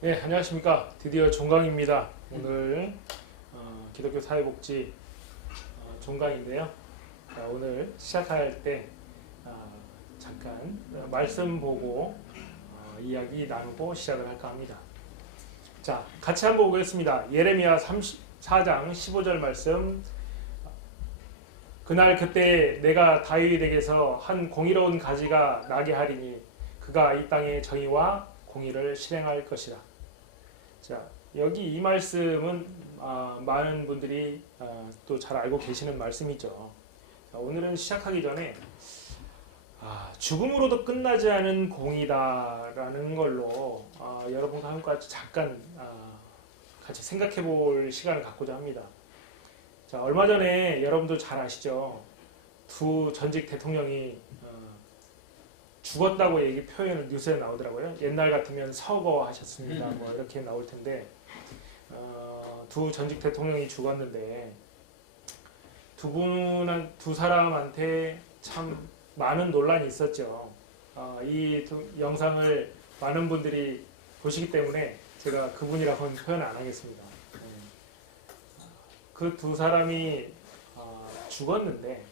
네, 안녕하십니까. 드디어 종강입니다. 오늘 기독교 사회복지 종강인데요. 자, 오늘 시작할 때 잠깐 말씀 보고 이야기 나누고 시작을 할까 합니다. 자, 같이 한번 보겠습니다. 예레미야 34장 15절 말씀. 그날 그때 내가 다윗에게서 한 공의로운 가지가 나게 하리니 그가 이 땅의 정의와 공의를 실행할 것이라. 자, 여기 이 말씀은 많은 분들이 또 잘 알고 계시는 말씀이죠. 자, 오늘은 시작하기 전에 죽음으로도 끝나지 않은 공이다라는 걸로 여러분과 함께 잠깐 같이 생각해 볼 시간을 갖고자 합니다. 자, 얼마 전에 여러분도 잘 아시죠? 두 전직 대통령이 죽었다고 얘기 표현을 뉴스에 나오더라고요. 옛날 같으면 서거하셨습니다. 뭐 이렇게 나올 텐데 두 전직 대통령이 죽었는데 두 사람한테 참 많은 논란이 있었죠. 이 영상을 많은 분들이 보시기 때문에 제가 그분이라고는 표현 안 하겠습니다. 그 두 사람이 죽었는데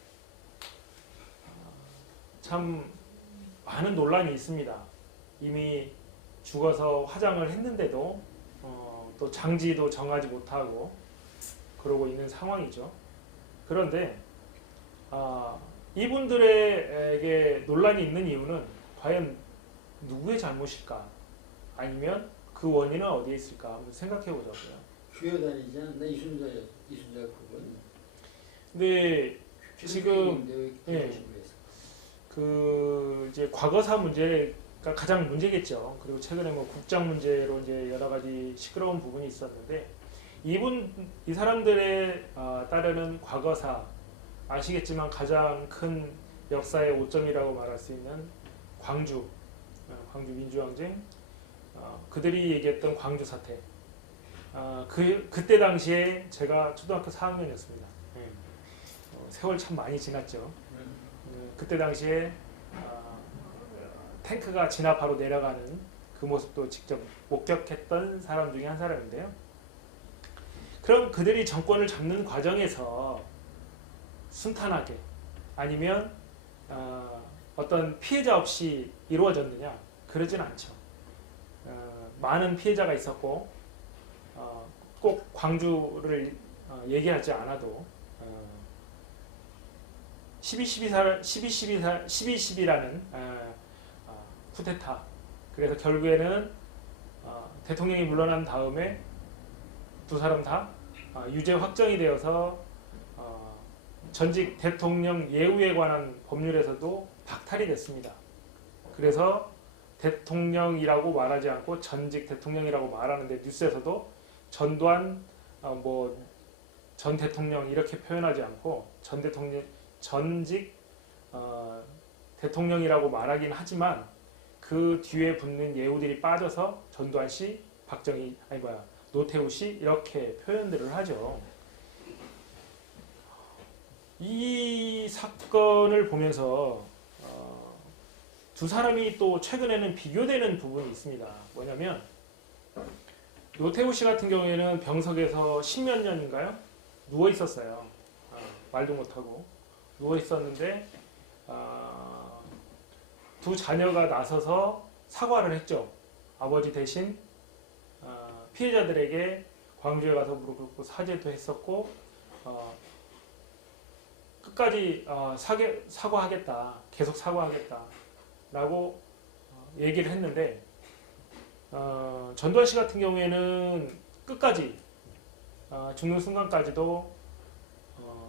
참 많은 논란이 있습니다. 이미 죽어서 화장을 했는데도 또 장지도 정하지 못하고 그러고 있는 상황이죠. 그런데 이분들에게 논란이 있는 이유는 과연 누구의 잘못일까? 아니면 그 원인은 어디에 있을까? 한번 생각해 보자고요. 교회다니지 않나? 이순자 그분. 근데 지금 그 이제 과거사 문제가 가장 문제겠죠. 그리고 최근에 뭐 국장 문제로 이제 여러 가지 시끄러운 부분이 있었는데 이 사람들의 따르는 과거사 아시겠지만 가장 큰 역사의 오점이라고 말할 수 있는 광주 민주항쟁, 그들이 얘기했던 광주 사태. 그때 당시에 제가 초등학교 4학년이었습니다. 세월 참 많이 지났죠. 그때 당시에 탱크가 진압하러 내려가는 그 모습도 직접 목격했던 사람 중에 한 사람인데요. 그럼 그들이 정권을 잡는 과정에서 순탄하게 아니면 어떤 피해자 없이 이루어졌느냐? 그러진 않죠. 많은 피해자가 있었고 꼭 광주를 얘기하지 않아도 12.12라는 쿠데타. 그래서 결국에는 대통령이 물러난 다음에 두 사람 다 유죄 확정이 되어서 전직 대통령 예우에 관한 법률에서도 박탈이 됐습니다. 그래서 대통령이라고 말하지 않고 전직 대통령이라고 말하는데 뉴스에서도 전두환 전 대통령 이렇게 표현하지 않고 전직 대통령이라고 말하긴 하지만 그 뒤에 붙는 예우들이 빠져서 전두환 씨, 노태우 씨 이렇게 표현들을 하죠. 이 사건을 보면서 두 사람이 또 최근에는 비교되는 부분이 있습니다. 뭐냐면 노태우 씨 같은 경우에는 병석에서 10몇 년인가요? 누워 있었어요. 말도 못하고 누워 있었는데 두 자녀가 나서서 사과를 했죠. 아버지 대신 피해자들에게 광주에 가서 무릎 꿇고 사죄도 했었고 끝까지 사과하겠다, 계속 사과하겠다라고 얘기를 했는데 전두환 씨 같은 경우에는 끝까지 죽는 순간까지도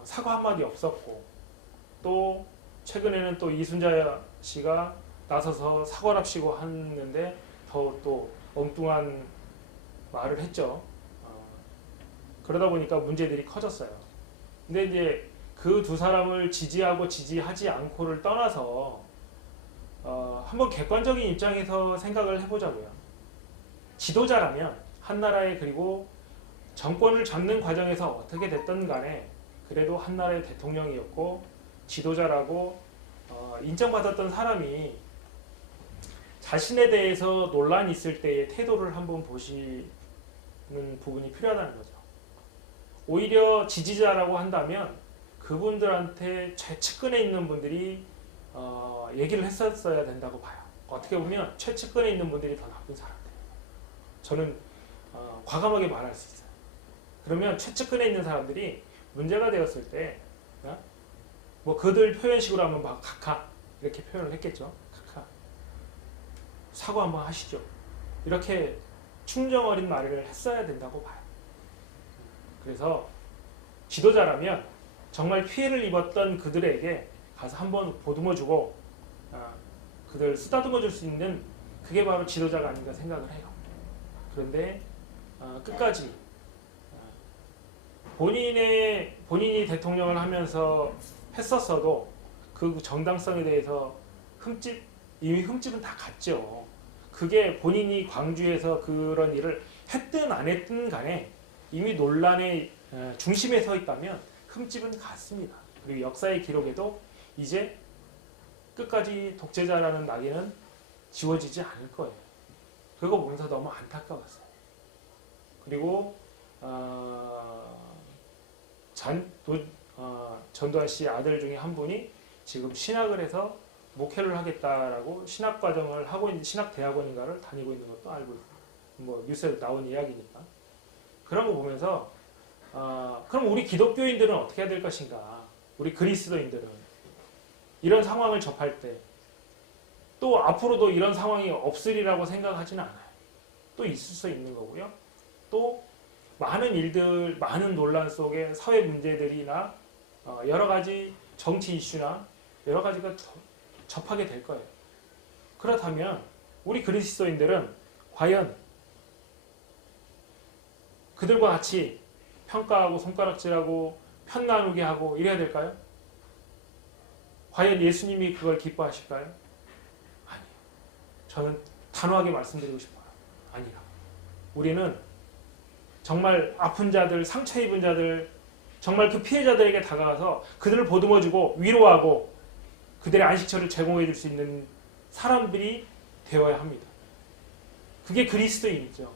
사과 한마디 없었고 또 최근에는 또 이순자 씨가 나서서 사과랍시고 하는데 더 또 엉뚱한 말을 했죠. 그러다 보니까 문제들이 커졌어요. 근데 이제 그 두 사람을 지지하고 지지하지 않고를 떠나서 한번 객관적인 입장에서 생각을 해보자고요. 지도자라면 한 나라의 그리고 정권을 잡는 과정에서 어떻게 됐든 간에 그래도 한 나라의 대통령이었고 지도자라고 인정받았던 사람이 자신에 대해서 논란이 있을 때의 태도를 한번 보시는 부분이 필요하다는 거죠. 오히려 지지자라고 한다면 그분들한테 최측근에 있는 분들이 얘기를 했었어야 된다고 봐요. 어떻게 보면 최측근에 있는 분들이 더 나쁜 사람들. 저는 과감하게 말할 수 있어요. 그러면 최측근에 있는 사람들이 문제가 되었을 때, 뭐 그들 표현식으로 하면 막 카카 이렇게 표현을 했겠죠. 카카. 사과 한번 하시죠. 이렇게 충정 어린 말을 했어야 된다고 봐요. 그래서 지도자라면 정말 피해를 입었던 그들에게 가서 한번 보듬어주고 그들 쓰다듬어줄 수 있는 그게 바로 지도자가 아닌가 생각을 해요. 그런데 끝까지 본인이 대통령을 하면서 했었어도 그 정당성에 대해서 이미 흠집은 다 갔죠. 그게 본인이 광주에서 그런 일을 했든 안 했든 간에 이미 논란의 중심에 서 있다면 흠집은 갔습니다. 그리고 역사의 기록에도 이제 끝까지 독재자라는 낙인은 지워지지 않을 거예요. 그거 보면서 너무 안타까웠어요. 그리고 전두환 씨 아들 중에 한 분이 지금 신학을 해서 목회를 하겠다라고 신학 과정을 하고 있는 신학 대학원인가를 다니고 있는 것도 알고 있어요. 뭐 뉴스에 나온 이야기니까. 그런 거 보면서 그럼 우리 기독교인들은 어떻게 해야 될 것인가? 우리 그리스도인들은 이런 상황을 접할 때 또 앞으로도 이런 상황이 없으리라고 생각하지는 않아요. 또 있을 수 있는 거고요. 또 많은 일들, 많은 논란 속에 사회 문제들이나 여러 가지 정치 이슈나 여러 가지가 접하게 될 거예요. 그렇다면 우리 그리스도인들은 과연 그들과 같이 평가하고 손가락질하고 편 나누게 하고 이래야 될까요? 과연 예수님이 그걸 기뻐하실까요? 아니요. 저는 단호하게 말씀드리고 싶어요. 아니라. 우리는 정말 아픈 자들, 상처 입은 자들, 정말 그 피해자들에게 다가가서 그들을 보듬어주고 위로하고 그들의 안식처를 제공해 줄 수 있는 사람들이 되어야 합니다. 그게 그리스도인이죠.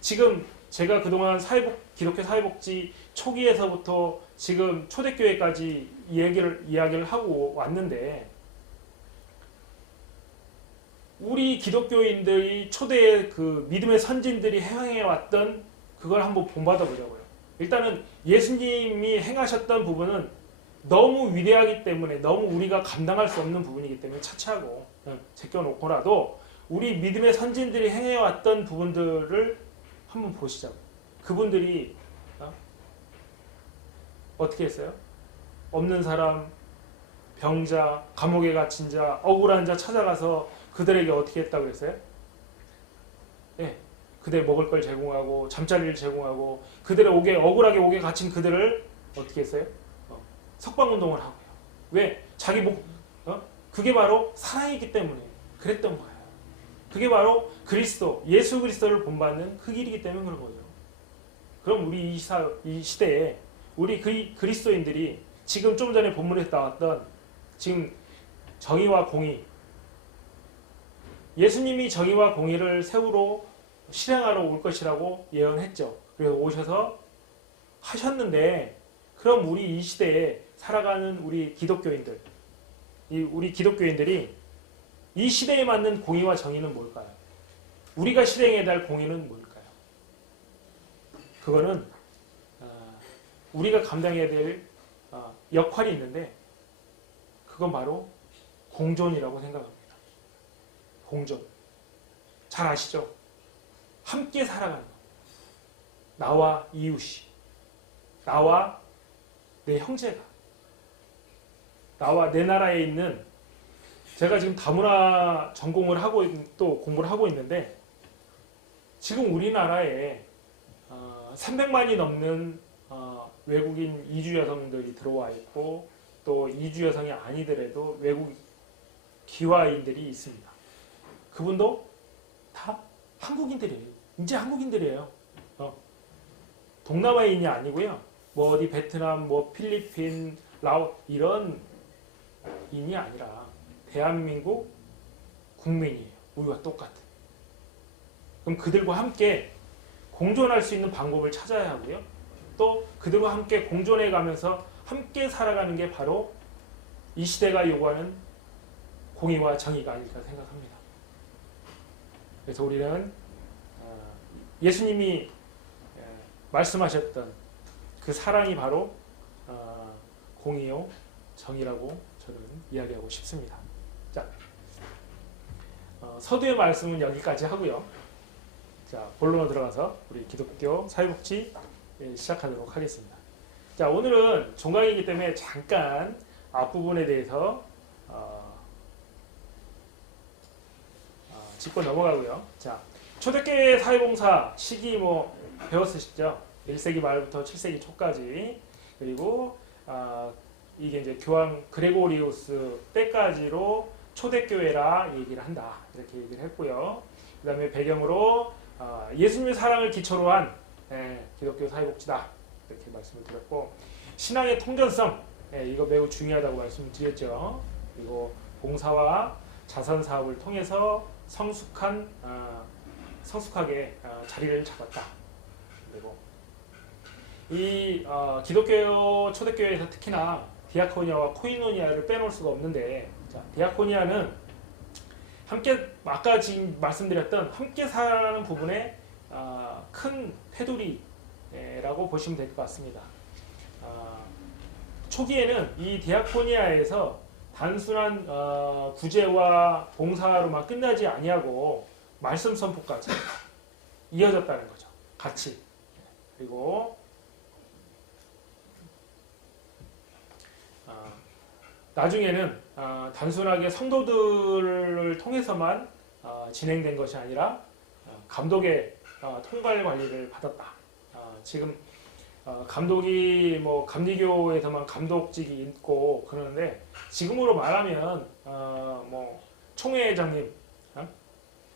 지금 제가 그동안 기독교 사회복지 초기에서부터 지금 초대교회까지 이야기를 하고 왔는데 우리 기독교인들이 초대의 그 믿음의 선진들이 행해 왔던 그걸 한번 본받아 보자고요. 일단은 예수님이 행하셨던 부분은 너무 위대하기 때문에 너무 우리가 감당할 수 없는 부분이기 때문에 차치하고 제껴놓고라도 우리 믿음의 선진들이 행해왔던 부분들을 한번 보시자고. 그분들이 어떻게 했어요? 없는 사람, 병자, 감옥에 갇힌 자, 억울한 자 찾아가서 그들에게 어떻게 했다고 그랬어요? 예, 그들 먹을 걸 제공하고 잠자리를 제공하고 그들의 억울하게 옥에 갇힌 그들을 어떻게 했어요? 석방운동을 하고요. 왜? 자기 그게 바로 사랑이기 때문에 그랬던 거예요. 그게 바로 예수 그리스도를 본받는 그 길이기 때문에 그런 거죠. 그럼 우리 이 시대에 우리 그리스도인들이 지금 좀 전에 본문에서 나왔던 지금 정의와 공의, 예수님이 정의와 공의를 세우러 실행하러 올 것이라고 예언했죠. 그래서 오셔서 하셨는데 그럼 우리 이 시대에 살아가는 우리 기독교인들이 이 시대에 맞는 공의와 정의는 뭘까요? 우리가 실행해야 될 공의는 뭘까요? 그거는 우리가 감당해야 될 역할이 있는데 그건 바로 공존이라고 생각합니다. 공존. 잘 아시죠? 함께 살아가는 것. 나와 이웃이, 나와 내 형제가, 나와 내 나라에 있는, 제가 지금 다문화 전공을 하고 또 공부를 하고 있는데 지금 우리나라에 300만이 넘는 외국인 이주 여성들이 들어와 있고 또 이주 여성이 아니더라도 외국 기화인들이 있습니다. 그분도 다 한국인들이에요. 이제 한국인들이에요. 동남아인이 아니고요. 뭐 어디 베트남, 뭐 필리핀, 라오스 이런 인이 아니라 대한민국 국민이에요. 우리와 똑같은. 그럼 그들과 함께 공존할 수 있는 방법을 찾아야 하고요. 또 그들과 함께 공존해 가면서 함께 살아가는 게 바로 이 시대가 요구하는 공의와 정의가 아닐까 생각합니다. 그래서 우리는 예수님이 말씀하셨던 그 사랑이 바로 공의요 정의라고 저는 이야기하고 싶습니다. 자, 서두의 말씀은 여기까지 하고요. 자, 본론으로 들어가서 우리 기독교 사회복지 시작하도록 하겠습니다. 자, 오늘은 종강이기 때문에 잠깐 앞부분에 대해서 짚고 넘어가고요. 자, 초대교회 사회봉사 시기 뭐 배웠으시죠? 1세기 말부터 7세기 초까지. 그리고 이게 이제 교황 그레고리우스 때까지로 초대교회라 얘기를 한다. 이렇게 얘기를 했고요. 그 다음에 배경으로 예수님의 사랑을 기초로 한 기독교 사회복지다. 이렇게 말씀을 드렸고, 신앙의 통전성, 이거 매우 중요하다고 말씀을 드렸죠. 그리고 봉사와 자선 사업을 통해서 성숙하게 자리를 잡았다. 그리고 이 기독교 초대교회에서 특히나 디아코니아와 코이노니아를 빼놓을 수가 없는데, 자, 디아코니아는 함께 아까 지금 말씀드렸던 함께 사는 부분에 큰 테두리라고 보시면 될 것 같습니다. 초기에는 이 디아코니아에서 단순한 구제와 봉사로만 끝나지 아니하고 말씀 선포까지 이어졌다는 거죠. 같이. 그리고 나중에는 단순하게 성도들을 통해서만 진행된 것이 아니라 감독의 통발 관리를 받았다. 지금 감독이 뭐 감리교에서만 감독직이 있고 그러는데, 지금으로 말하면 뭐 총회장님,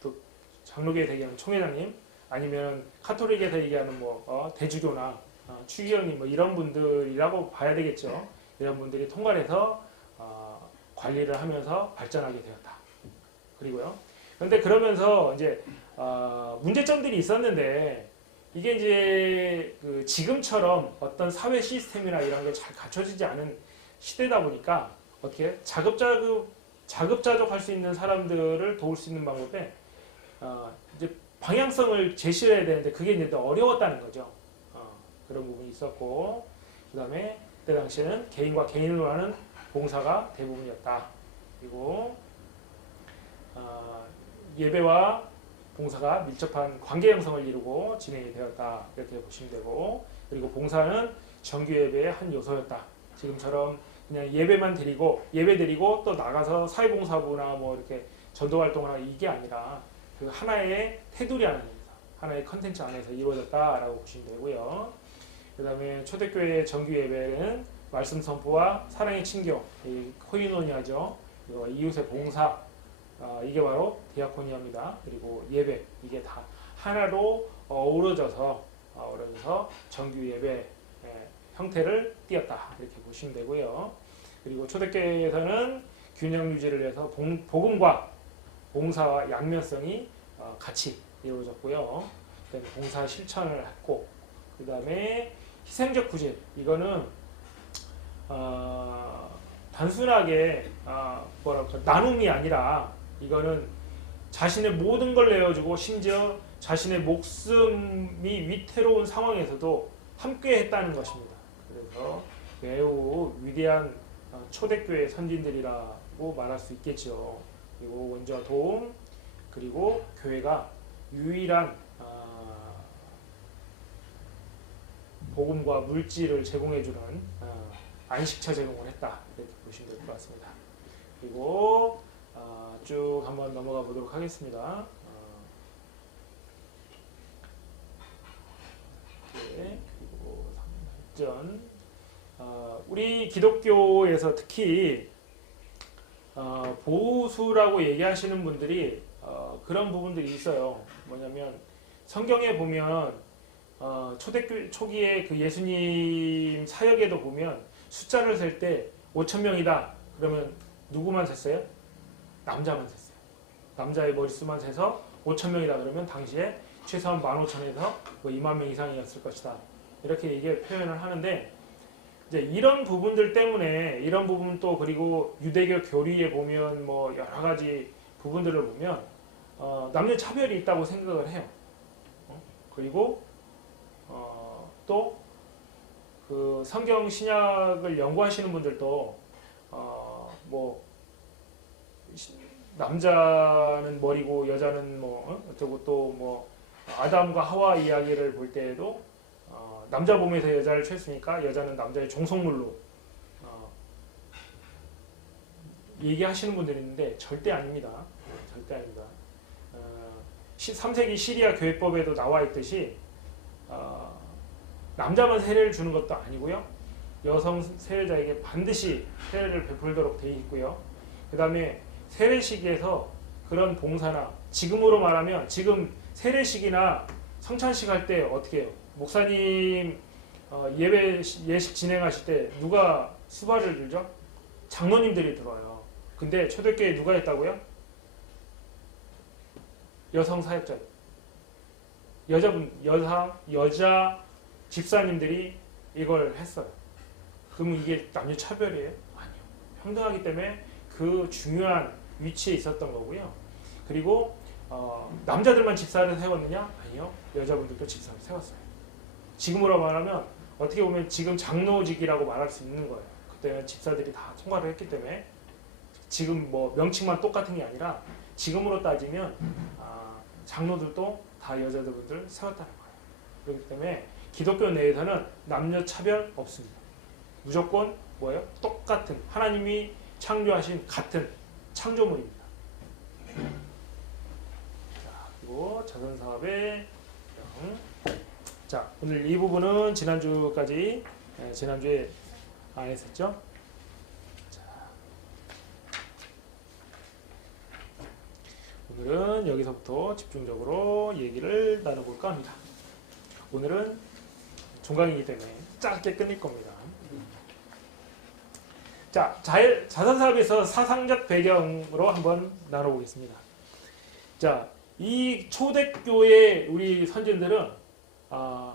또 장로교에서 얘기하는 총회장님, 아니면 카톨릭에서 얘기하는 뭐 대주교나 추기경님 뭐 이런 분들이라고 봐야 되겠죠. 이런 분들이 통괄해서 관리를 하면서 발전하게 되었다. 그리고요. 그런데 그러면서 이제 문제점들이 있었는데, 이게 이제 그 지금처럼 어떤 사회 시스템이나 이런 게 잘 갖춰지지 않은 시대다 보니까 어떻게 자급자족 할 수 있는 사람들을 도울 수 있는 방법에 이제 방향성을 제시해야 되는데 그게 이제 어려웠다는 거죠. 그런 부분이 있었고, 그 다음에 그때 당시에는 개인과 개인으로 하는 봉사가 대부분이었다. 그리고 예배와 봉사가 밀접한 관계 형성을 이루고 진행이 되었다. 이렇게 보시면 되고, 그리고 봉사는 정규 예배의 한 요소였다. 지금처럼 그냥 예배만 드리고 또 나가서 사회봉사부나 뭐 이렇게 전도 활동을 하는 이게 아니라 그 하나의 테두리 안에서, 하나의 컨텐츠 안에서 이루어졌다라고 보시면 되고요. 그 다음에 초대교회 정규 예배는 말씀 선포와 사랑의 친교, 코이노니아죠. 그리고 이웃의 봉사, 이게 바로 디아코니아입니다. 그리고 예배, 이게 다 하나로 어우러져서 정규 예배 형태를 띄었다. 이렇게 보시면 되고요. 그리고 초대교회에서는 균형 유지를 해서 복음과 봉사와 양면성이 같이 이루어졌고요. 그다음에 봉사 실천을 했고, 그 다음에 희생적 구제, 이거는 단순하게 나눔이 아니라 이거는 자신의 모든 걸 내어주고 심지어 자신의 목숨이 위태로운 상황에서도 함께 했다는 것입니다. 그래서 매우 위대한 초대교회 선진들이라고 말할 수 있겠죠. 그리고 원죄와 도움, 그리고 교회가 유일한 복음과 물질을 제공해주는 안식처 제공을 했다. 이렇게 보시면 될 것 같습니다. 그리고 쭉 한번 넘어가 보도록 하겠습니다. 그리고 3전 우리 기독교에서 특히 보수라고 얘기하시는 분들이 그런 부분들이 있어요. 뭐냐면 성경에 보면 초대교회 초기에 그 예수님 사역에도 보면 숫자를 셀 때 5,000명이다. 그러면 누구만 셌어요? 남자만 셌어요. 남자의 머릿수만 세서 5,000명이다 그러면 당시에 최소한 15,000에서 뭐 2만 명 이상이었을 것이다. 이렇게 이게 표현을 하는데 이제 이런 부분들 때문에 이런 부분 또 그리고 유대교 교리에 보면 뭐 여러 가지 부분들을 보면 남녀 차별이 있다고 생각을 해요. 그리고 또 그 성경 신약을 연구하시는 분들도 뭐 남자는 머리고 여자는 뭐 어쩌고 또 뭐 아담과 하와 이야기를 볼 때에도 남자 몸에서 여자를 취했으니까 여자는 남자의 종속물로 얘기하시는 분들이 있는데 절대 아닙니다. 절대 아닙니다. 3세기 시리아 교회법에도 나와 있듯이 남자만 세례를 주는 것도 아니고요. 여성 세례자에게 반드시 세례를 베풀도록 되어 있고요. 그 다음에 세례식에서 그런 봉사나 지금으로 말하면 지금 세례식이나 성찬식 할 때 어떻게 해요? 목사님 예식 진행하실 때 누가 수발을 들죠? 장로님들이 들어요. 근데 초대교회에 누가 했다고요? 여성 사역자, 여자 집사님들이 이걸 했어요. 그럼 이게 남녀 차별이에요? 아니요. 평등하기 때문에 그 중요한 위치에 있었던 거고요. 그리고 남자들만 집사를 세웠느냐? 아니요. 여자분들도 집사를 세웠어요. 지금으로 말하면 어떻게 보면 지금 장로직이라고 말할 수 있는 거예요. 그때는 집사들이 다 통과를 했기 때문에 지금 뭐 명칭만 똑같은 게 아니라 지금으로 따지면 장로들도 다 여자분들 세웠다는 거예요. 그렇기 때문에 기독교 내에서는 남녀 차별 없습니다. 무조건 뭐예요? 똑같은 하나님이 창조하신 같은 창조물입니다. 자, 그리고 자선사업의 자, 오늘 이 부분은 지난주에 안 했었죠? 자, 오늘은 여기서부터 집중적으로 얘기를 나눠볼까 합니다. 오늘은 종강이기 때문에 짧게 끝낼 겁니다. 자, 자선사업에서 사상적 배경으로 한번 나눠보겠습니다. 자, 이 초대교회 우리 선진들은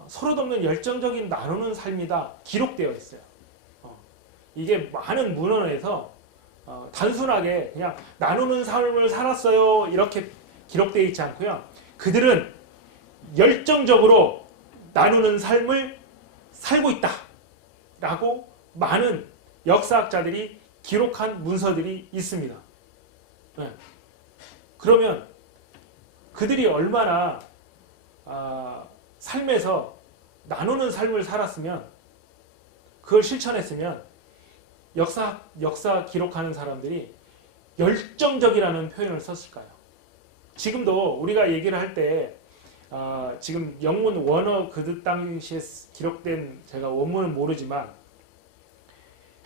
서로 돕는 열정적인 나누는 삶이다 기록되어 있어요. 이게 많은 문헌에서 단순하게 그냥 나누는 삶을 살았어요 이렇게 기록되어 있지 않고요. 그들은 열정적으로 나누는 삶을 살고 있다 라고 많은 역사학자들이 기록한 문서들이 있습니다. 네. 그러면 그들이 얼마나 삶에서 나누는 삶을 살았으면 그걸 실천했으면 역사 기록하는 사람들이 열정적이라는 표현을 썼을까요? 지금도 우리가 얘기를 할 때 지금 영문 원어 그 당시에 기록된 제가 원문은 모르지만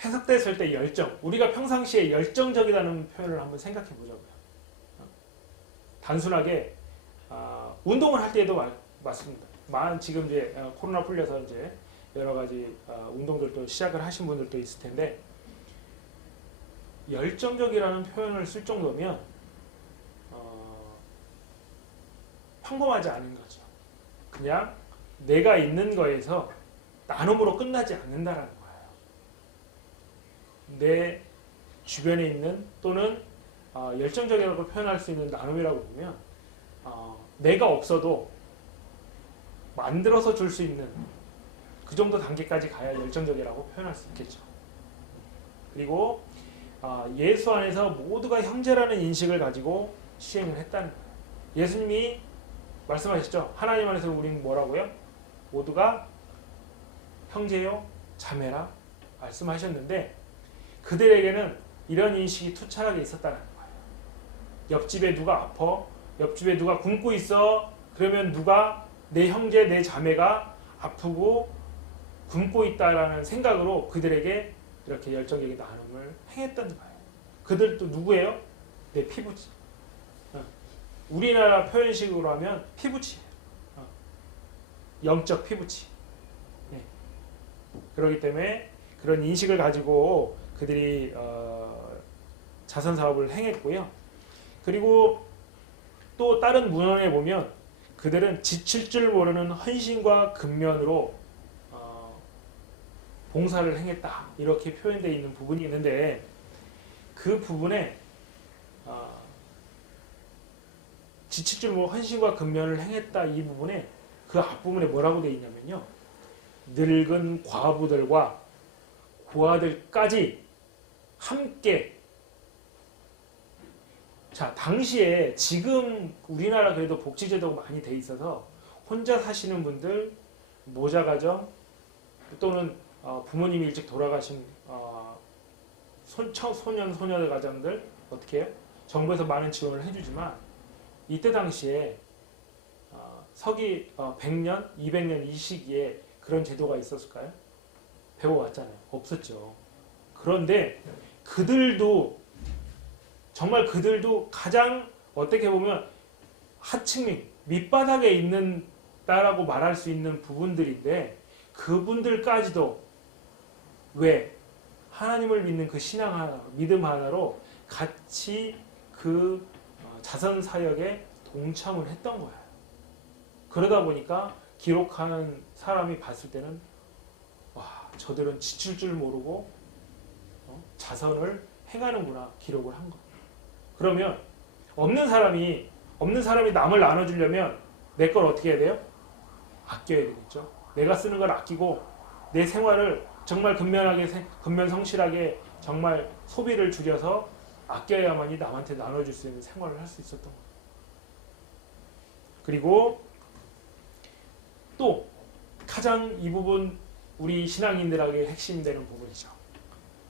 해석됐을 때 열정, 우리가 평상시에 열정적이라는 표현을 한번 생각해 보자고요. 단순하게 운동을 할 때에도 맞습니다. 지금 이제 코로나 풀려서 이제 여러 가지 운동들도 시작을 하신 분들도 있을 텐데 열정적이라는 표현을 쓸 정도면 평범하지 않은 거죠. 그냥 내가 있는 거에서 나눔으로 끝나지 않는다라는 거예요. 내 주변에 있는 또는 열정적이라고 표현할 수 있는 나눔이라고 보면 내가 없어도 만들어서 줄 수 있는 그 정도 단계까지 가야 열정적이라고 표현할 수 있겠죠. 그리고 예수 안에서 모두가 형제라는 인식을 가지고 시행을 했다는 거예요. 예수님이 말씀하셨죠. 하나님 안에서 우리는 뭐라고요? 모두가 형제요 자매라 말씀하셨는데 그들에게는 이런 인식이 투철하게 있었다는 거예요. 옆집에 누가 아파? 옆집에 누가 굶고 있어? 그러면 누가 내 형제 내 자매가 아프고 굶고 있다라는 생각으로 그들에게 이렇게 열정적인 나눔을 행했던 거예요. 그들도 누구예요? 내 피부치. 우리나라 표현식으로 하면 피부치예요. 영적 피부치. 네. 그렇기 때문에 그런 인식을 가지고 그들이 자선 사업을 행했고요. 그리고 또 다른 문헌에 보면 그들은 지칠 줄 모르는 헌신과 근면으로 봉사를 행했다 이렇게 표현되어 있는 부분이 있는데 그 부분에 지칠 줄 모르는 헌신과 근면을 행했다 이 부분에 그 앞부분에 뭐라고 되어 있냐면요. 늙은 과부들과 고아들까지 함께 자 당시에 지금 우리나라 그래도 복지제도가 많이 돼 있어서 혼자 사시는 분들 모자가정 또는 부모님이 일찍 돌아가신 소년 소녀 가정들 어떻게 해요? 정부에서 많은 지원을 해주지만 이때 당시에 서기 100년, 200년 이 시기에 그런 제도가 있었을까요? 배워왔잖아요. 없었죠. 그런데 그들도 정말 그들도 가장 어떻게 보면 하층민, 밑바닥에 있는다라고 말할 수 있는 부분들인데 그분들까지도 왜 하나님을 믿는 그 신앙 하나, 믿음 하나로 같이 그 자선 사역에 동참을 했던 거예요. 그러다 보니까 기록하는 사람이 봤을 때는 와 저들은 지칠 줄 모르고 자선을 행하는구나 기록을 한 거. 그러면 없는 사람이 남을 나눠주려면 내 걸 어떻게 해야 돼요? 아껴야 되겠죠. 내가 쓰는 걸 아끼고 내 생활을 정말 근면성실하게 정말 소비를 줄여서 아껴야만이 남한테 나눠줄 수 있는 생활을 할 수 있었던 거예요. 그리고 또 가장 이 부분 우리 신앙인들에게 핵심이 되는 부분이죠.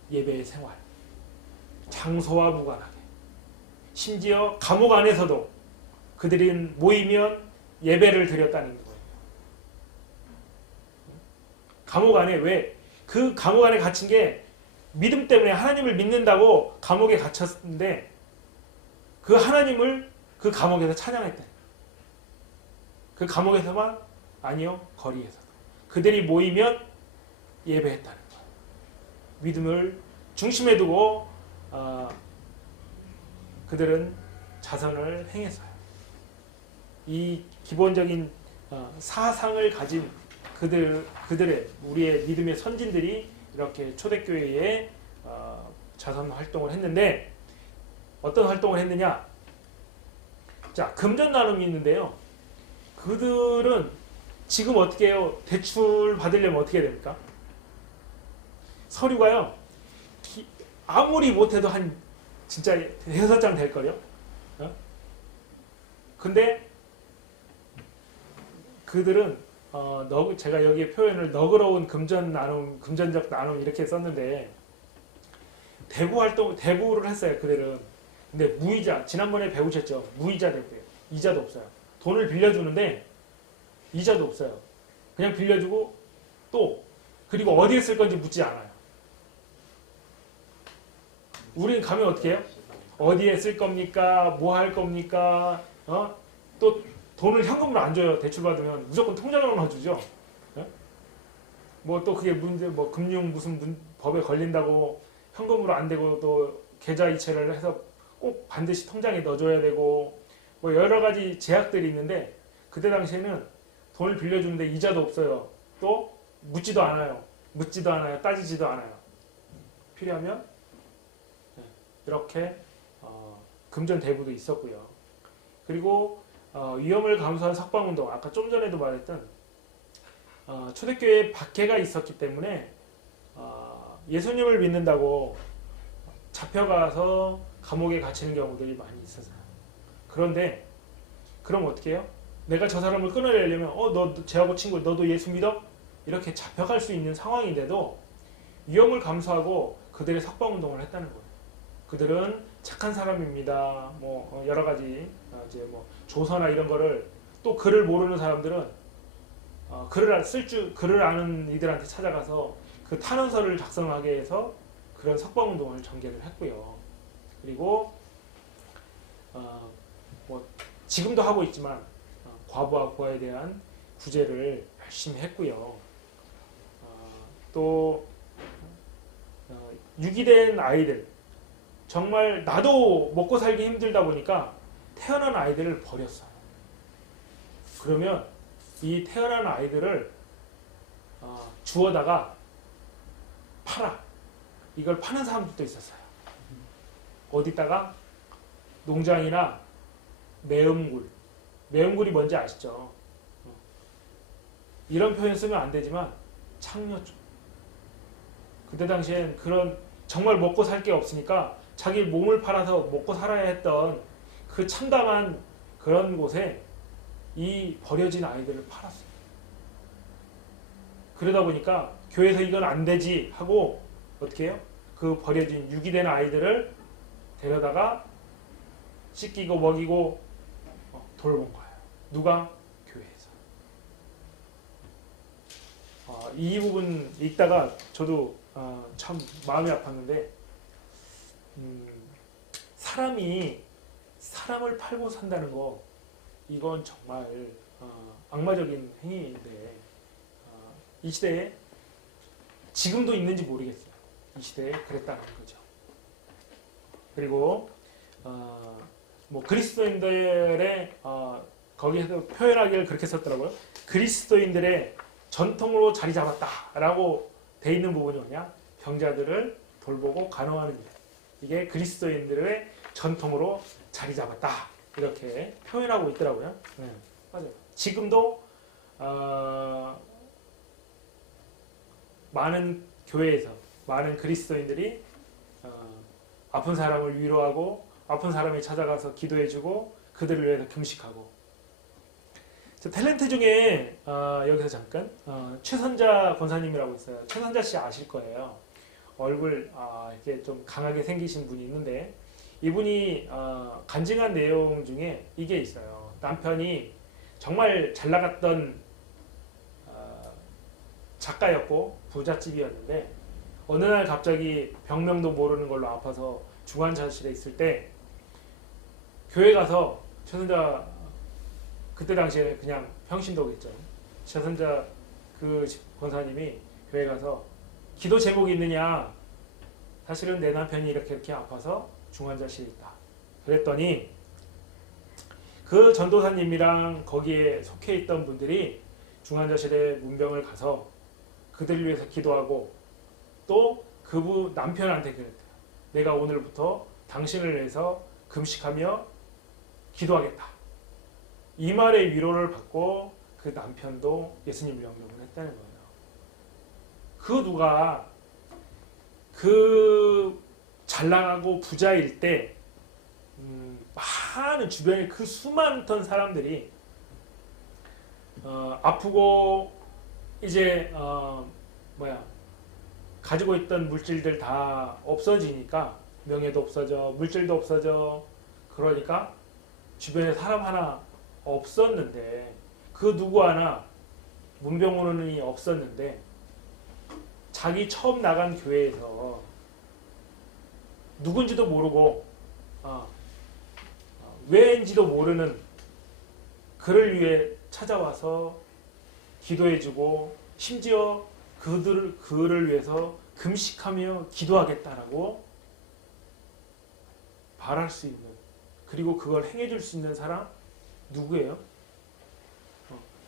예배의 생활. 장소와 무관하게. 심지어 감옥 안에서도 그들이 모이면 예배를 드렸다는 거예요. 감옥 안에 왜? 그 감옥 안에 갇힌 게 믿음 때문에 하나님을 믿는다고 감옥에 갇혔는데 그 하나님을 그 감옥에서 찬양했다. 그 감옥에서만 아니요 거리에서도 그들이 모이면 예배했다는 거예요. 믿음을 중심에 두고 그들은 자선을 행했어요. 이 기본적인 사상을 가진 그들의 우리의 믿음의 선진들이 이렇게 초대교회에 자선 활동을 했는데 어떤 활동을 했느냐? 자 금전 나눔이 있는데요. 그들은 지금 어떻게 해요? 대출 받으려면 어떻게 해야 됩니까? 서류가요. 아무리 못해도 한 진짜 6장 될걸요? 근데 그들은 제가 여기에 표현을 너그러운 금전적 나눔 이렇게 썼는데 대부를 했어요. 그들은. 근데 무이자, 지난번에 배우셨죠? 무이자 대부예요. 이자도 없어요. 돈을 빌려주는데 이자도 없어요. 그냥 빌려주고 또 그리고 어디에 쓸 건지 묻지 않아요. 우리는 가면 어떻게 해요? 어디에 쓸 겁니까? 뭐 할 겁니까? 또 돈을 현금으로 안 줘요. 대출 받으면 무조건 통장으로 넣어주죠. 뭐 또 그게 문제, 뭐 금융 무슨 법에 걸린다고 현금으로 안 되고 또 계좌 이체를 해서 꼭 반드시 통장에 넣어줘야 되고 뭐 여러 가지 제약들이 있는데 그때 당시에는 돈을 빌려주는데 이자도 없어요. 또 묻지도 않아요. 따지지도 않아요. 필요하면 이렇게 금전 대부도 있었고요. 그리고 위험을 감수한 석방운동, 아까 좀 전에도 말했던 초대교회에 박해가 있었기 때문에 예수님을 믿는다고 잡혀가서 감옥에 갇히는 경우들이 많이 있었어요. 그런데 그럼 어떻게 해요? 내가 저 사람을 끊어내려면 너 쟤하고 친구 너도 예수 믿어? 이렇게 잡혀갈 수 있는 상황인데도 위험을 감수하고 그들의 석방운동을 했다는 거예요. 그들은 착한 사람입니다. 뭐 여러 가지 이제 뭐 조서나 이런 거를 또 글을 모르는 사람들은 글을 아는 이들한테 찾아가서 그 탄원서를 작성하게 해서 그런 석방운동을 전개를 했고요. 그리고 뭐 지금도 하고 있지만 과부와 고아에 대한 구제를 열심히 했고요. 또 유기된 아이들 정말 나도 먹고 살기 힘들다 보니까 태어난 아이들을 버렸어요. 그러면 이 태어난 아이들을 주워다가 팔아. 이걸 파는 사람들도 있었어요. 어디다가? 농장이나 매음굴. 매음굴이 뭔지 아시죠? 이런 표현 쓰면 안 되지만 창녀 쪽. 그때 당시엔 그런 정말 먹고 살 게 없으니까 자기 몸을 팔아서 먹고 살아야 했던 그 참담한 그런 곳에 이 버려진 아이들을 팔았어요. 그러다 보니까 교회에서 이건 안 되지 하고 어떻게 해요? 그 버려진 유기된 아이들을 데려다가 씻기고 먹이고 돌본 거예요. 누가? 교회에서. 이 부분 읽다가 저도 참 마음이 아팠는데 사람이 사람을 팔고 산다는 거 이건 정말 악마적인 행위인데 이 시대에 지금도 있는지 모르겠어요. 이 시대에 그랬다는 거죠. 그리고 뭐 그리스도인들의 거기에서 표현하기를 그렇게 썼더라고요. 그리스도인들의 전통으로 자리 잡았다라고 돼 있는 부분이 뭐냐? 병자들을 돌보고 간호하는 일. 이게 그리스도인들의 전통으로 자리 잡았다. 이렇게 표현하고 있더라고요. 네, 맞아요. 지금도 많은 교회에서 많은 그리스도인들이 아픈 사람을 위로하고 아픈 사람이 찾아가서 기도해주고 그들을 위해서 금식하고. 탤런트 중에 여기서 잠깐 최선자 권사님이라고 있어요. 최선자 씨 아실 거예요. 얼굴 이렇게 좀 강하게 생기신 분이 있는데 이분이 간증한 내용 중에 이게 있어요. 남편이 정말 잘 나갔던 작가였고 부잣집이었는데 어느 날 갑자기 병명도 모르는 걸로 아파서 중환자실에 있을 때 교회 가서 최선자 그때 당시에 그냥 평신도겠죠. 최선자 그 권사님이 교회 가서 기도 제목이 있느냐? 사실은 내 남편이 이렇게 아파서 중환자실에 있다. 그랬더니 그 전도사님이랑 거기에 속해 있던 분들이 중환자실에 문병을 가서 그들을 위해서 기도하고 또 그분 남편한테 그랬대요. 내가 오늘부터 당신을 위해서 금식하며 기도하겠다. 이 말의 위로를 받고 그 남편도 예수님을 영접을 했다는 거예요. 그 누가 그 잘나가고 부자일 때 많은 주변에 그 수많던 사람들이 아프고 이제 가지고 있던 물질들 다 없어지니까 명예도 없어져 물질도 없어져 그러니까 주변에 사람 하나 없었는데 그 누구 하나 문병 오는 이 없었는데 자기 처음 나간 교회에서 누군지도 모르고 왜인지도 모르는 그를 위해 찾아와서 기도해주고 심지어 그를 위해서 금식하며 기도하겠다라고 바랄 수 있는 그리고 그걸 행해줄 수 있는 사람 누구예요?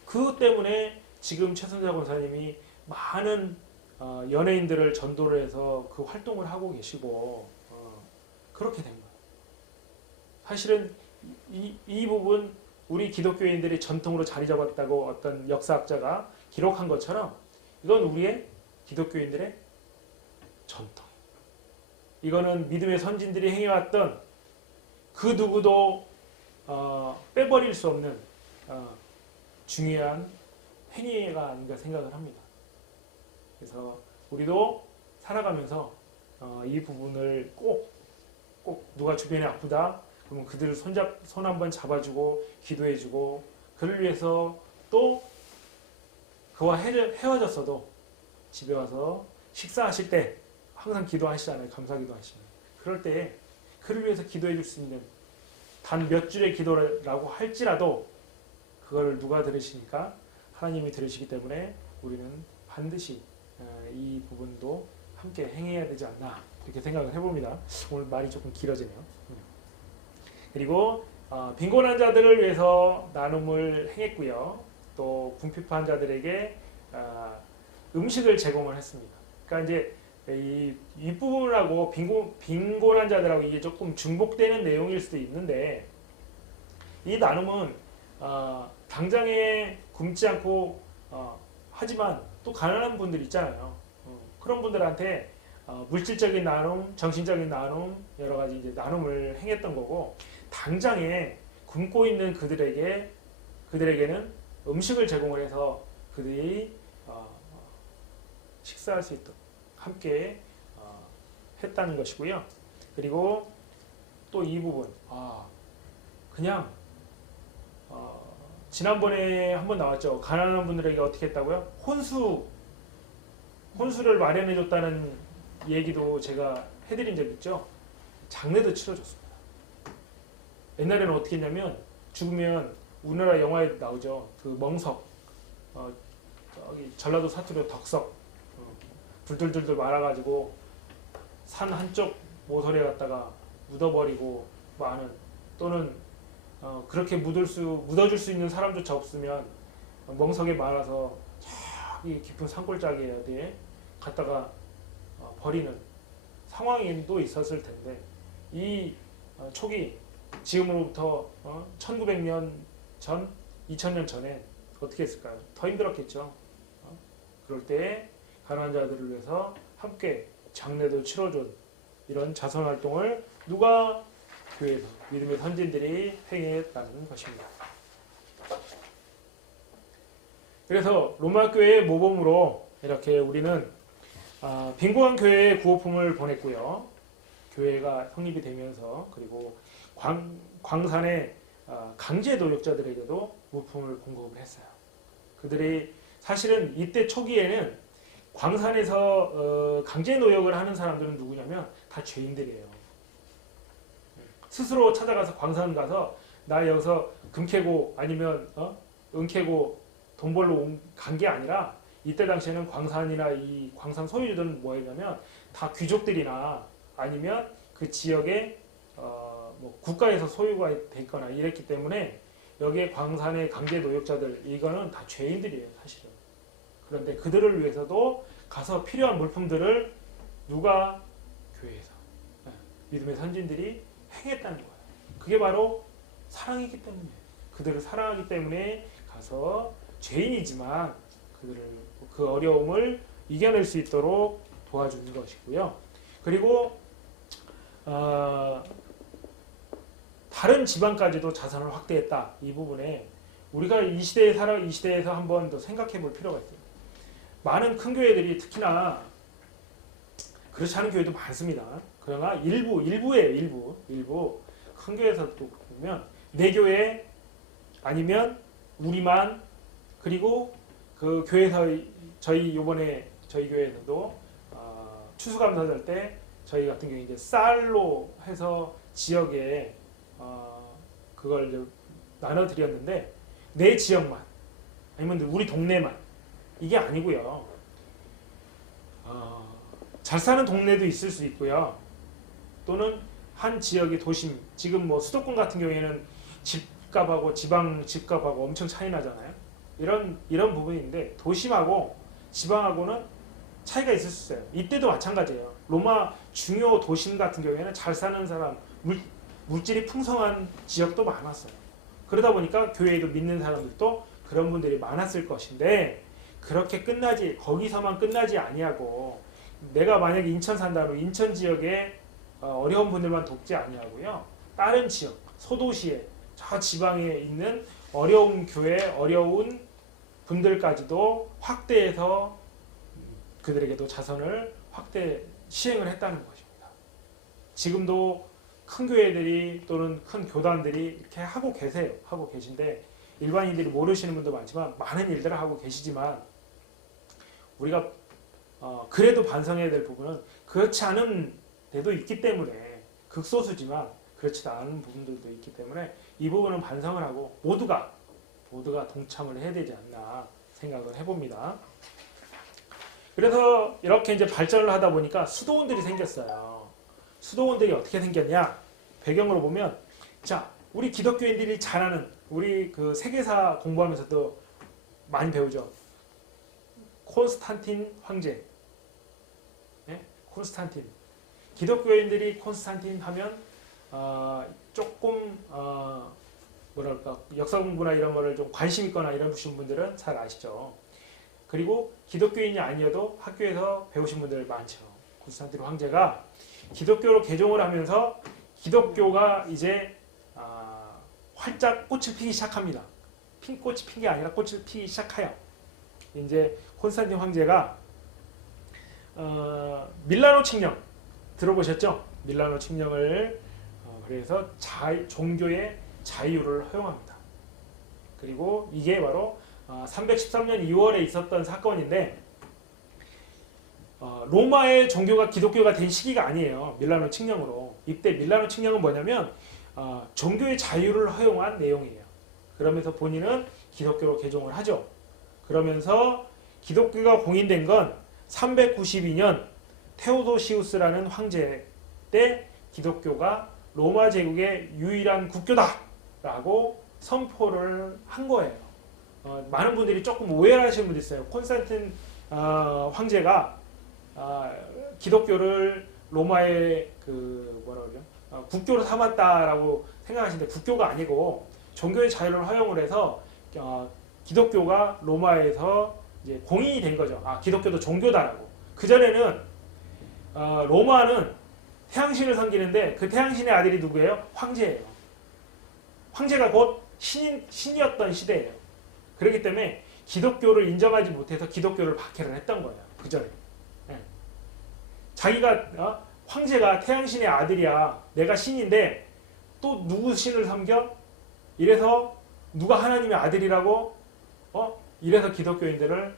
그 때문에 지금 최선자 권사님이 많은 연예인들을 전도를 해서 그 활동을 하고 계시고 그렇게 된 거예요. 사실은 이 부분 우리 기독교인들이 전통으로 자리 잡았다고 어떤 역사학자가 기록한 것처럼 이건 우리의 기독교인들의 전통. 이거는 믿음의 선진들이 행해왔던 그 누구도 빼버릴 수 없는 중요한 행위가 아닌가 생각을 합니다. 그래서 우리도 살아가면서 이 부분을 꼭 누가 주변에 아프다 그러면 그들을 손 한번 잡아주고 기도해주고 그를 위해서 또 그와 헤어졌어도 집에 와서 식사하실 때 항상 기도하시잖아요. 감사기도 하시면 그럴 때에 그를 위해서 기도해 줄 수 있는 단 몇 줄의 기도라고 할지라도 그걸 누가 들으시니까 하나님이 들으시기 때문에 우리는 반드시 이 부분도 함께 행해야 되지 않나 이렇게 생각을 해봅니다. 오늘 말이 조금 길어지네요. 그리고 빈곤한 자들을 위해서 나눔을 행했고요. 또 궁핍한 자들에게 음식을 제공을 했습니다. 그러니까 이제 이 부분하고 빈곤한 자들하고 이게 조금 중복되는 내용일 수도 있는데 이 나눔은 당장에 굶지 않고 하지만 또 가난한 분들 있잖아요. 그런 분들한테 물질적인 나눔, 정신적인 나눔, 여러 가지 이제 나눔을 행했던 거고 당장에 굶고 있는 그들에게는 음식을 제공을 해서 그들이 식사할 수 있도록 함께 했다는 것이고요. 그리고 또 이 부분, 그냥 지난번에 한번 나왔죠. 가난한 분들에게 어떻게 했다고요? 혼수를 마련해줬다는 얘기도 제가 해드린 적 있죠. 장례도 치러줬습니다. 옛날에는 어떻게 했냐면 죽으면 우리나라 영화에 나오죠. 그 멍석, 저기 전라도 사투리로 덕석, 둘둘둘둘 말아가지고 산 한쪽 모서리에 갖다가 묻어버리고 마는 또는 그렇게 묻어줄 수 있는 사람조차 없으면 멍석에 말아서 저기 깊은 산골짜기에 어디에 갖다가 버리는 상황이 또 있었을 텐데 이 초기 지금으로부터 1900년 전, 2000년 전에 어떻게 했을까요? 더 힘들었겠죠. 그럴 때 가난한 자들을 위해서 함께 장례도 치러준 이런 자선활동을 누가 교회에서 믿음의 선진들이 행했다는 것입니다. 그래서 로마 교회의 모범으로 이렇게 우리는 빈곤한 교회에 구호품을 보냈고요. 교회가 성립이 되면서 그리고 광산의 강제 노역자들에게도 물품을 공급을 했어요. 그들이 사실은 이때 초기에는 광산에서 강제 노역을 하는 사람들은 누구냐면 다 죄인들이에요. 스스로 찾아가서 광산 가서 나 여기서 금 캐고 아니면 은 캐고 돈 벌러 간 게 아니라 이때 당시에는 광산이나 이 광산 소유주들은 뭐였냐면 다 귀족들이나 아니면 그 지역에 뭐 국가에서 소유가 돼 있거나 이랬기 때문에 여기에 광산의 강제 노역자들 이거는 다 죄인들이에요 사실은. 그런데 그들을 위해서도 가서 필요한 물품들을 누가 교회에서 믿음의 선진들이 행했다는 거예요. 그게 바로 사랑이기 때문에 그들을 사랑하기 때문에 가서 죄인이지만 그들을 그 어려움을 이겨낼 수 있도록 도와주는 것이고요. 그리고 다른 지방까지도 자선을 확대했다. 이 부분에 우리가 이 시대에서 한번 더 생각해 볼 필요가 있어요. 많은 큰 교회들이 특히나 그렇지 않은 교회도 많습니다. 그러나 일부 큰 교회에서도 보면 내 교회 아니면 우리만 그리고 그 교회에서 저희 교회에서도 추수감사절 때 저희 같은 경우에 이제 쌀로 해서 지역에 그걸 이제 나눠드렸는데 내 지역만 아니면 우리 동네만 이게 아니고요. 잘 사는 동네도 있을 수 있고요. 또는 한 지역의 도심, 지금 뭐 수도권 같은 경우에는 집값하고 지방 집값하고 엄청 차이 나잖아요. 이런 부분인데 도심하고 지방하고는 차이가 있을 수 있어요. 이때도 마찬가지예요. 로마 중요 도심 같은 경우에는 잘 사는 사람, 물질이 풍성한 지역도 많았어요. 그러다 보니까 교회에도 믿는 사람들도 그런 분들이 많았을 것인데 그렇게 거기서만 끝나지 아니하고 내가 만약에 인천 산다면 인천 지역에 어려운 분들만 돕지 아니하고요. 다른 지역, 소도시에 저 지방에 있는 어려운 교회, 어려운 분들까지도 확대해서 그들에게도 자선을 시행을 했다는 것입니다. 지금도 큰 교회들이 또는 큰 교단들이 이렇게 하고 계신데 일반인들이 모르시는 분도 많지만 많은 일들을 하고 계시지만 우리가 그래도 반성해야 될 부분은 그렇지 않은 데도 있기 때문에 극소수지만 그렇지 않은 부분들도 있기 때문에 이 부분은 반성을 하고 모두가 동참을 해야 되지 않나 생각을 해봅니다. 그래서 이렇게 이제 발전을 하다 보니까 수도원들이 생겼어요. 수도원들이 어떻게 생겼냐? 배경으로 보면 자 우리 기독교인들이 잘 아는 우리 그 세계사 공부하면서도 많이 배우죠. 콘스탄틴 황제. 예? 콘스탄틴. 기독교인들이 콘스탄틴 하면 조금 뭐랄까 역사 공부나 이런 거를 좀 관심 있거나 이러신 분들은 잘 아시죠. 그리고 기독교인이 아니어도 학교에서 배우신 분들 많죠. 콘스탄틴 황제가 기독교로 개종을 하면서 기독교가 이제 활짝 꽃을 피기 시작합니다. 핀 꽃이 핀 게 아니라 꽃을 피기 시작해요. 이제 콘스탄틴 황제가 밀라노 칙령 들어보셨죠? 밀라노 칙령을 그래서 종교의 자유를 허용합니다. 그리고 이게 바로 313년 2월에 있었던 사건인데 로마의 종교가 기독교가 된 시기가 아니에요. 밀라노 칙령으로. 이때 밀라노 칙령은 뭐냐면 종교의 자유를 허용한 내용이에요. 그러면서 본인은 기독교로 개종을 하죠. 그러면서 기독교가 공인된 건 392년 테오도시우스라는 황제 때 기독교가 로마 제국의 유일한 국교다라고 선포를 한 거예요. 많은 분들이 조금 오해를 하시는 분들이 있어요. 콘스탄틴 황제가 기독교를 로마의 그 뭐라 그러죠? 국교로 삼았다라고 생각하시는데 국교가 아니고 종교의 자유를 허용을 해서 기독교가 로마에서 이제 공인이 된 거죠. 기독교도 종교다라고. 그 전에는 로마는 태양신을 섬기는데 그 태양신의 아들이 누구예요? 황제예요. 황제가 곧 신이었던 시대예요. 그렇기 때문에 기독교를 인정하지 못해서 기독교를 박해를 했던 거예요. 그 전에. 네. 자기가 황제가 태양신의 아들이야. 내가 신인데 또 누구 신을 섬겨? 이래서 누가 하나님의 아들이라고? 이래서 기독교인들을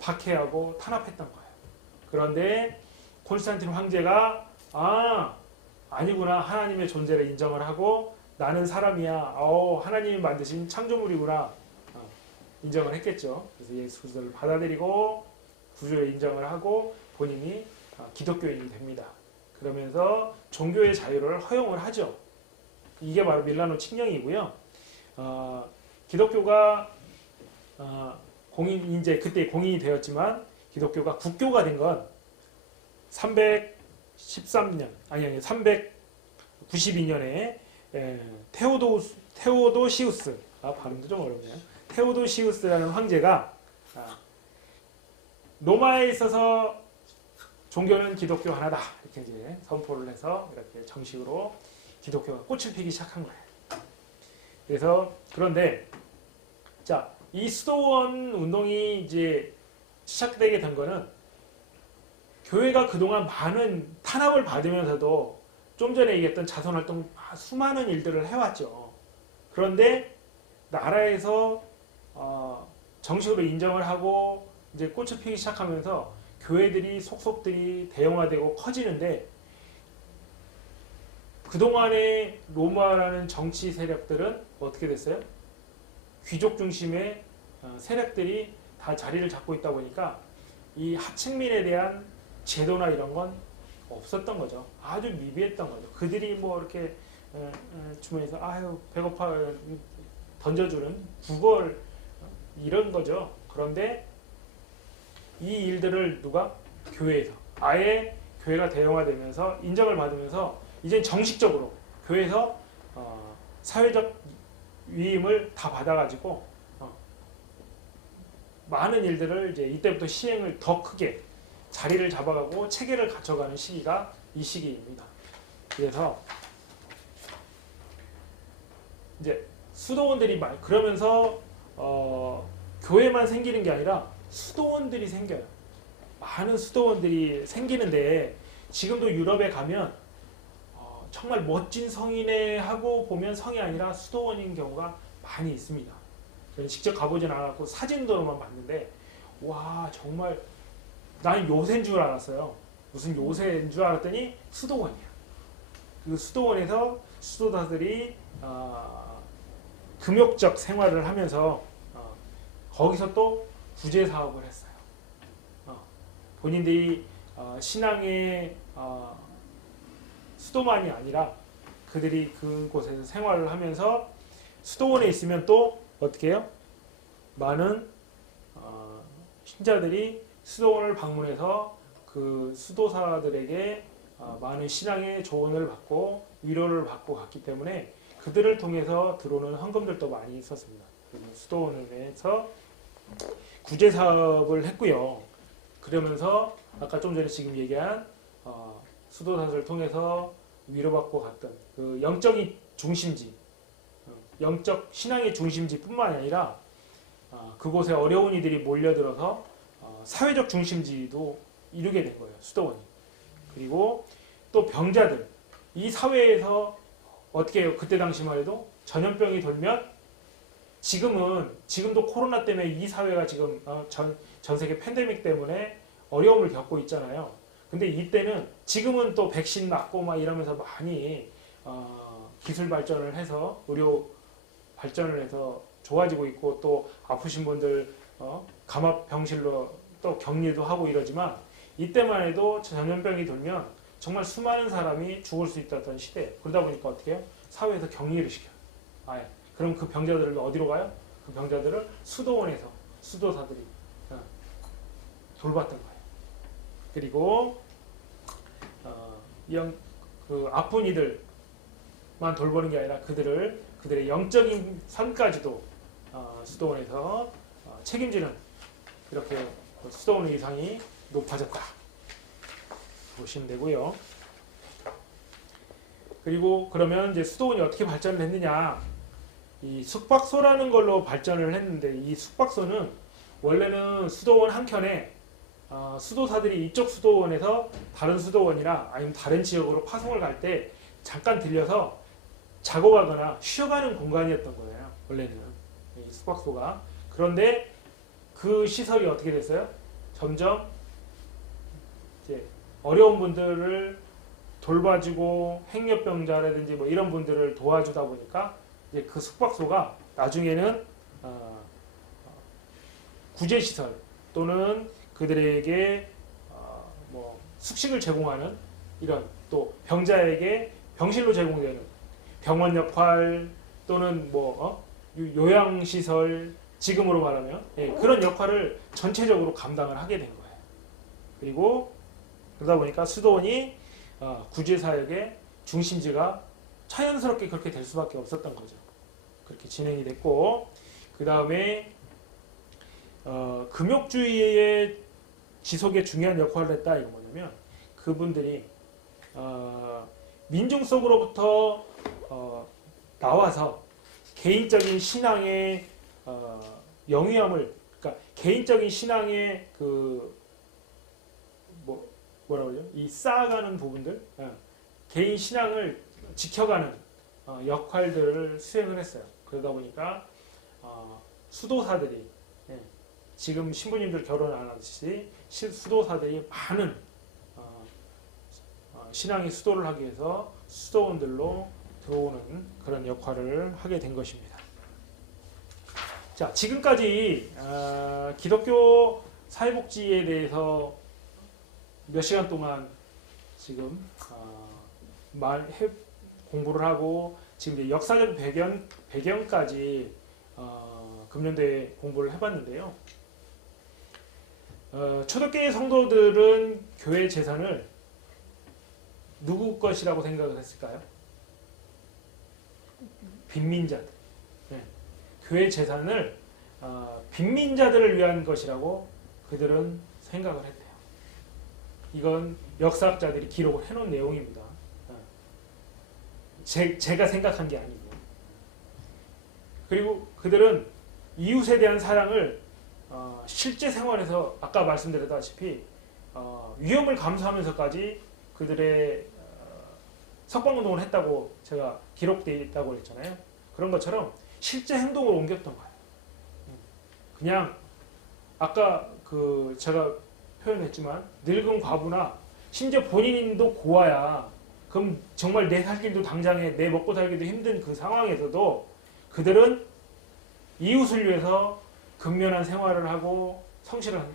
박해하고 탄압했던 거예요. 그런데 콘스탄틴 황제가 아니구나. 하나님의 존재를 인정을 하고 나는 사람이야. 하나님이 만드신 창조물이구나. 인정을 했겠죠. 그래서 예수 그리스도를 받아들이고 구주를 인정을 하고 본인이 기독교인이 됩니다. 그러면서 종교의 자유를 허용을 하죠. 이게 바로 밀라노 칙령이고요. 기독교가 이제 그때 공인이 되었지만 기독교가 국교가 된 건 313년 아니 392년에 테오도시우스 발음도 좀 어렵네요. 테오도시우스라는 황제가 로마에 있어서 종교는 기독교 하나다 이렇게 이제 선포를 해서 이렇게 정식으로 기독교가 꽃을 피기 시작한 거예요. 그래서 그런데 이 수도원 운동이 이제 시작되게 된 거는 교회가 그동안 많은 탄압을 받으면서도 좀 전에 얘기했던 자선활동 수많은 일들을 해왔죠. 그런데 나라에서 정식으로 인정을 하고 이제 꽃을 피기 시작하면서 교회들이 속속들이 대형화되고 커지는데 그동안의 로마라는 정치 세력들은 어떻게 됐어요? 귀족 중심의 세력들이 다 자리를 잡고 있다 보니까 이 하층민에 대한 제도나 이런 건 없었던 거죠. 아주 미비했던 거죠. 그들이 뭐 이렇게 주머니에서 아유 배고파 던져주는 구걸 이런 거죠. 그런데 이 일들을 누가? 교회에서 아예 교회가 대형화되면서 인정을 받으면서 이제 정식적으로 교회에서 사회적 위임을 다 받아가지고 많은 일들을 이제 이때부터 시행을 더 크게 자리를 잡아가고 체계를 갖춰가는 시기가 이 시기입니다. 그래서 이제 수도원들이 그러면서 교회만 생기는 게 아니라 수도원들이 생겨요. 많은 수도원들이 생기는데 지금도 유럽에 가면 정말 멋진 성이네 하고 보면 성이 아니라 수도원인 경우가 많이 있습니다. 저는 직접 가보진 않았고 사진으로만 봤는데 와 정말 나는 요새인 줄 알았어요. 무슨 요새인 줄 알았더니 수도원이야. 그 수도원에서 수도사들이 금욕적 생활을 하면서 거기서 또 구제 사업을 했어요. 본인들이 신앙의 수도만이 아니라 그들이 그곳에서 생활을 하면서 수도원에 있으면 또 어떻게 해요? 많은 신자들이 수도원을 방문해서 그 수도사들에게 많은 신앙의 조언을 받고 위로를 받고 갔기 때문에 그들을 통해서 들어오는 헌금들도 많이 있었습니다. 수도원에서 구제 사업을 했고요. 그러면서 아까 좀 전에 지금 얘기한 수도사들을 통해서 위로받고 갔던 그 영적인 중심지, 영적 신앙의 중심지뿐만 아니라 그곳에 어려운 이들이 몰려들어서 사회적 중심지도 이루게 된 거예요. 수도원이. 그리고 또 병자들, 이 사회에서 어떻게 해요? 그때 당시만 해도 전염병이 돌면 지금도 코로나 때문에 이 사회가 지금 전 세계 팬데믹 때문에 어려움을 겪고 있잖아요. 근데 이때는 지금은 또 백신 맞고 막 이러면서 많이 기술 발전을 해서 의료 발전을 해서 좋아지고 있고 또 아프신 분들 감압 병실로 또 격리도 하고 이러지만 이때만 해도 전염병이 돌면 정말 수많은 사람이 죽을 수 있었던 시대. 그러다 보니까 어떻게 해요? 사회에서 격리를 시켜요. 아예. 그럼 그 병자들을 어디로 가요? 그 병자들을 수도원에서 수도사들이 돌봤던 거예요. 그리고 그 아픈 이들만 돌보는 게 아니라 그들의 영적인 삶까지도 수도원에서 책임지는 이렇게 수도원의 위상이 높아졌다 보시면 되고요. 그리고 그러면 이제 수도원이 어떻게 발전을 했느냐? 이 숙박소라는 걸로 발전을 했는데 이 숙박소는 원래는 수도원 한 켠에 수도사들이 이쪽 수도원에서 다른 수도원이나 아니면 다른 지역으로 파송을 갈 때 잠깐 들려서 자고 가거나 쉬어가는 공간이었던 거예요. 원래는 이 숙박소가. 그런데 그 시설이 어떻게 됐어요? 점점 이제 어려운 분들을 돌봐주고 행렬병자라든지 뭐 이런 분들을 도와주다 보니까 이제 그 숙박소가 나중에는 구제시설 또는 그들에게 뭐 숙식을 제공하는 이런 또 병자에게 병실로 제공되는 병원 역할 또는 뭐 요양시설 지금으로 말하면 그런 역할을 전체적으로 감당을 하게 된 거예요. 그리고 그러다 보니까 수도원이 구제사역의 중심지가 자연스럽게 그렇게 될 수밖에 없었던 거죠. 그렇게 진행이 됐고 그 다음에 금욕주의의 지속에 중요한 역할을 했다. 이거 뭐냐면 그분들이 민중 속으로부터 나와서 개인적인 신앙의 영위함을 그러니까 개인적인 신앙의 뭐라고 그러죠? 이 쌓아가는 부분들 개인 신앙을 지켜가는 역할들을 수행을 했어요. 그러다 보니까 수도사들이 지금 신부님들 결혼 안 하듯이 수도사들이 많은 신앙의 수도를 하기 위해서 수도원들로 들어오는 그런 역할을 하게 된 것입니다. 자, 지금까지 기독교 사회복지에 대해서 몇 시간 동안 지금 공부를 하고 지금 이제 역사적 배경까지 금년도에 공부를 해봤는데요. 초대교회 성도들은 교회 재산을 누구 것이라고 생각을 했을까요? 빈민자들. 네. 교회 재산을 빈민자들을 위한 것이라고 그들은 생각을 했대요. 이건 역사학자들이 기록을 해놓은 내용입니다. 제가 생각한 게 아니고. 그리고 그들은 이웃에 대한 사랑을 실제 생활에서 아까 말씀드렸다시피 위험을 감수하면서까지 그들의 석방운동을 했다고 제가 기록되어 있다고 했잖아요. 그런 것처럼 실제 행동으로 옮겼던 거예요. 그냥 아까 제가 표현했지만 늙은 과부나 심지어 본인도 고아야 그럼 정말 내 살 길도 당장에 내 먹고 살기도 힘든 그 상황에서도 그들은 이웃을 위해서 근면한 생활을 하고 성실한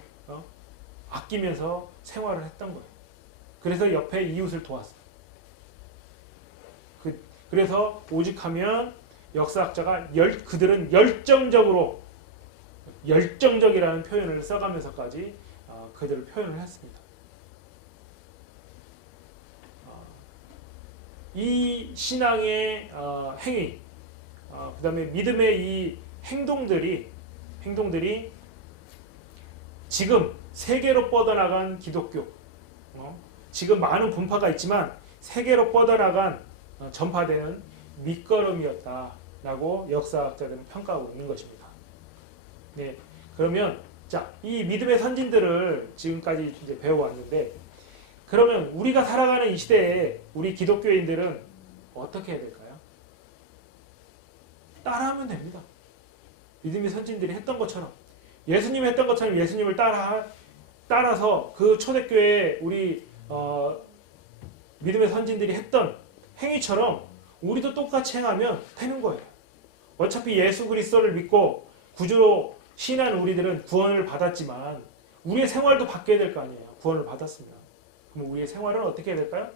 아끼면서 생활을 했던 거예요. 그래서 옆에 이웃을 도왔어요. 그래서 오직하면 역사학자가 그들은 열정적이라는 표현을 써가면서까지 그들을 표현을 했습니다. 이 신앙의 행위, 그 다음에 믿음의 이 행동들이 지금 세계로 뻗어나간 기독교, 지금 많은 분파가 있지만 세계로 뻗어나간 전파되는 밑거름이었다라고 역사학자들은 평가하고 있는 것입니다. 네, 그러면 이 믿음의 선진들을 지금까지 이제 배워왔는데, 그러면 우리가 살아가는 이 시대에 우리 기독교인들은 어떻게 해야 될까요? 따라하면 됩니다. 믿음의 선진들이 했던 것처럼, 예수님이 했던 것처럼 예수님을 따라서 그 초대교회 우리 믿음의 선진들이 했던 행위처럼 우리도 똑같이 행하면 되는 거예요. 어차피 예수 그리스도를 믿고 구주로 신한 우리들은 구원을 받았지만 우리의 생활도 바뀌어야 될 거 아니에요. 구원을 받았습니다. 그럼 우리의 생활은 어떻게 해야 될까요?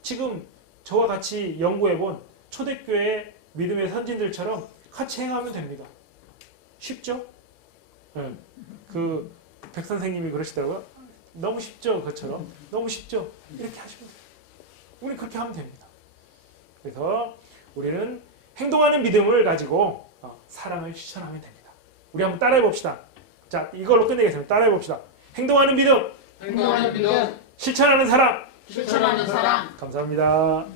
지금 저와 같이 연구해본 초대교회 믿음의 선진들처럼 같이 행하면 됩니다. 쉽죠? 네. 그 백 선생님이 그러시더라고요. 너무 쉽죠? 그처럼 너무 쉽죠? 이렇게 하시면 돼요. 우리 그렇게 하면 됩니다. 그래서 우리는 행동하는 믿음을 가지고 사랑을 실천하면 됩니다. 우리 한번 따라해 봅시다. 자, 이걸로 끝내겠습니다. 따라해 봅시다. 행동하는 믿음, 행동하는 믿음, 실천하는 사랑. 실천하는 사랑. 감사합니다.